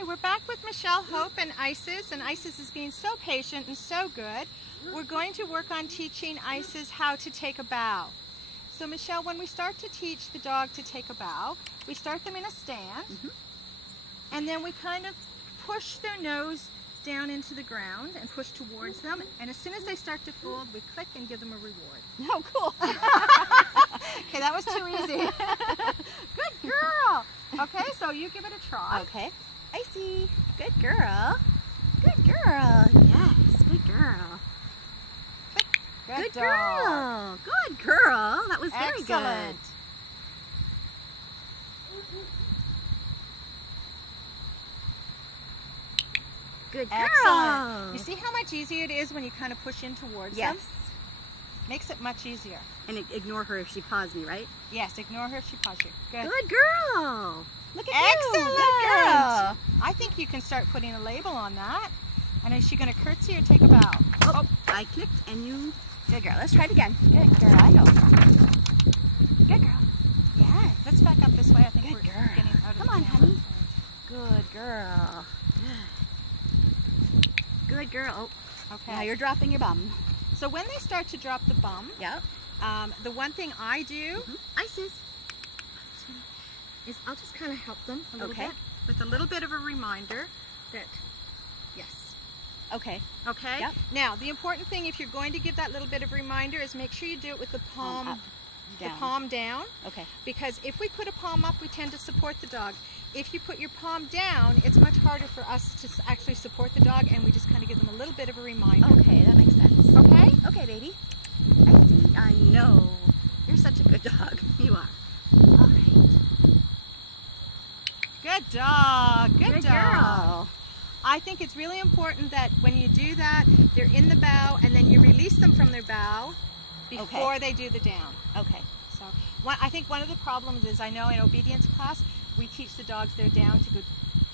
Okay, we're back with Michelle, Hope, and Icis is being so patient and so good. We're going to work on teaching Icis how to take a bow. So Michelle, when we start to teach the dog to take a bow, we start them in a stand, and then we kind of push their nose down into the ground and push towards them, and as soon as they start to fold, we click and give them a reward. Oh, cool. Okay, that was too easy. Good girl. Okay, so you give it a try. Okay. Icy. Good girl. Good girl. Yes, good girl. Good girl. dog. Good girl. That was very Excellent. Good. Good girl. Excellent. You see how much easier it is when you kind of push in towards them? Yes. Makes it much easier. And ignore her if she paws me, right? Yes, ignore her if she paws you. Good. Good girl. Look at Excellent. you. Good girl. I think you can start putting a label on that. And is she going to curtsy or take a bow? Oh, I clicked and you... Good girl. Let's try it again. Good girl. I know. Good girl. Yes. Let's back up this way. I think Good we're girl. getting out of Come the on, camera. honey. Good girl. Good girl. Oh, Okay. now you're dropping your bum. So when they start to drop the bum, Yep. the one thing I do Icis. is I'll just kind of help them a little Okay. bit with a little bit of a reminder that, yes. Okay. Okay? Yep. Now, the important thing if you're going to give that little bit of reminder is make sure you do it with the palm, up, down. the palm down. Okay. Because if we put a palm up, we tend to support the dog. If you put your palm down, it's much harder for us to actually support the dog, and we just kind of give them a little bit of a reminder. Okay, that makes sense. Okay? Okay, baby. I see. I know. You're such a good dog. You are. All right. Good dog. Good dog. Girl. I think it's really important that when you do that, they're in the bow, and then you release them from their bow before they do the down. Okay. So I think one of the problems is, I know in obedience class, we teach the dogs their down to go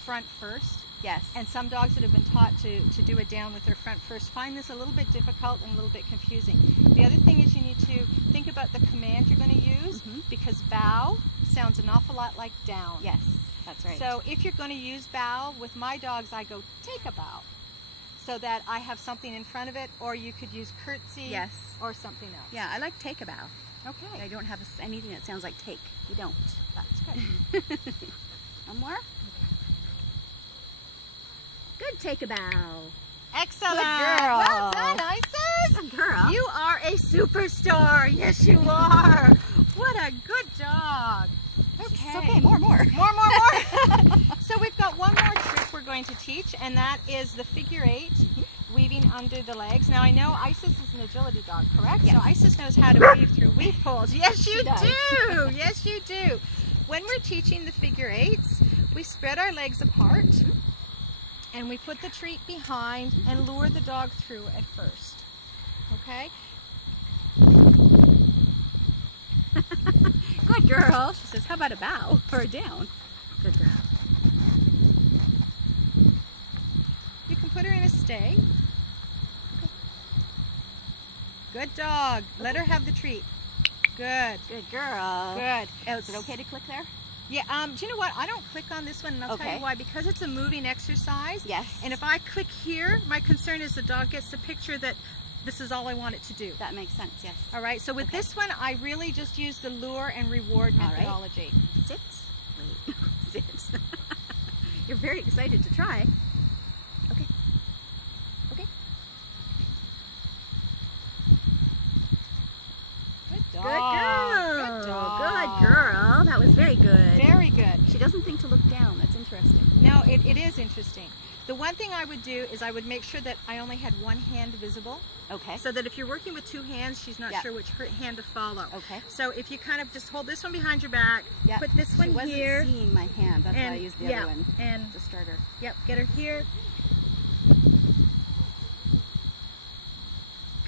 front first. Yes. And some dogs that have been taught to do a down with their front first find this a little bit difficult and a little bit confusing. The other thing is you need to think about the command you're going to use, because bow sounds an awful lot like down. Yes, that's right. So if you're going to use bow, with my dogs I go take a bow, so that I have something in front of it, or you could use curtsy or something else. Yeah, I like take a bow. Okay. I don't have anything that sounds like take. You don't. That's good. One more. Good take a bow. Excellent. Good girl. Well done, Icis. Good girl. You are a superstar. Yes, you are. What a good dog. Okay. It's okay. More. More. So we've got one more trick we're going to teach, and that is the figure 8, weaving under the legs. Now I know Icis is an agility dog, correct? Yes. So Icis knows how to weave through weave poles. Yes, you does. do. Yes, you do. When we're teaching the figure 8s, we spread our legs apart, and we put the treat behind and lure the dog through at first. Okay? Good girl. She says, how about a bow or a down? Good girl. You can put her in a stay. Okay. Good dog. Let her have the treat. Good. Good girl. Good. Oh, is it okay to click there? Yeah, do you know what? I don't click on this one, and I'll tell you why. Because it's a moving exercise. Yes. And if I click here, my concern is the dog gets the picture that this is all I want it to do. That makes sense, yes. All right, so with this one, I really just use the lure and reward methodology. Sit. Wait. Sit. You're very excited to try. Okay. Okay. Good dog. Good girl. Good dog. Good girl. That was very good. Very good. She doesn't think to look down. That's interesting. No, it is interesting. The one thing I would do is I would make sure that I only had one hand visible. Okay. So that if you're working with two hands, she's not sure which hand to follow. Okay. So if you kind of just hold this one behind your back, put this one she here. wasn't seeing my hand. That's why I used the other one and to start her. Yep, get her here.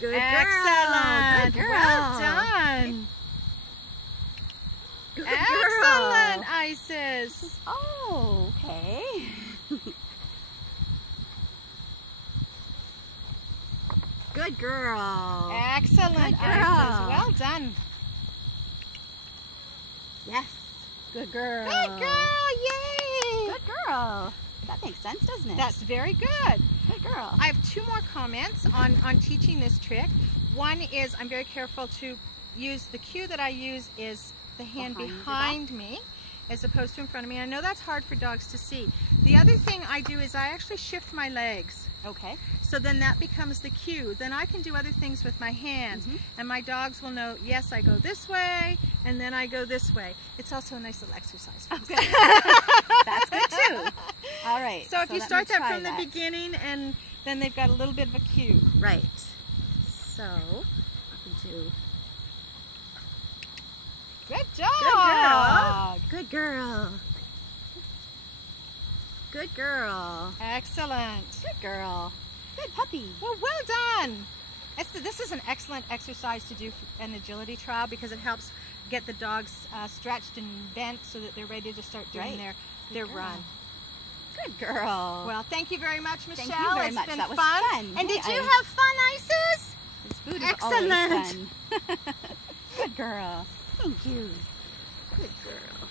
Good Excellent. girl. Good girl. Well done. Good Excellent, girl. Icis. Oh, okay. Good girl. Excellent, Good girl. Icis. Well done. Yes. Good girl. Good girl. Yay. Good girl. That makes sense, doesn't it? That's very good. Good girl. I have 2 more comments on teaching this trick. One is I'm very careful to use the cue that I use is the hand behind me as opposed to in front of me. I know that's hard for dogs to see. The other thing I do is I actually shift my legs. Okay. So then that becomes the cue. Then I can do other things with my hands. And my dogs will know, yes, I go this way, and then I go this way. It's also a nice little exercise for them. That's good too. All right. So if you start that from the beginning, and then they've got a little bit of a cue. Right. So, we can do... Good dog. Good girl. Good girl. Excellent. Good girl. Good puppy. Well done. This is an excellent exercise to do an agility trial because it helps get the dogs stretched and bent so that they're ready to start doing their run. Good girl. Well, thank you very much, Michelle. Thank you very much. Been that was fun. And did you have fun, Icis? This food is excellent. always fun. Good girl. Thank you. Good girl.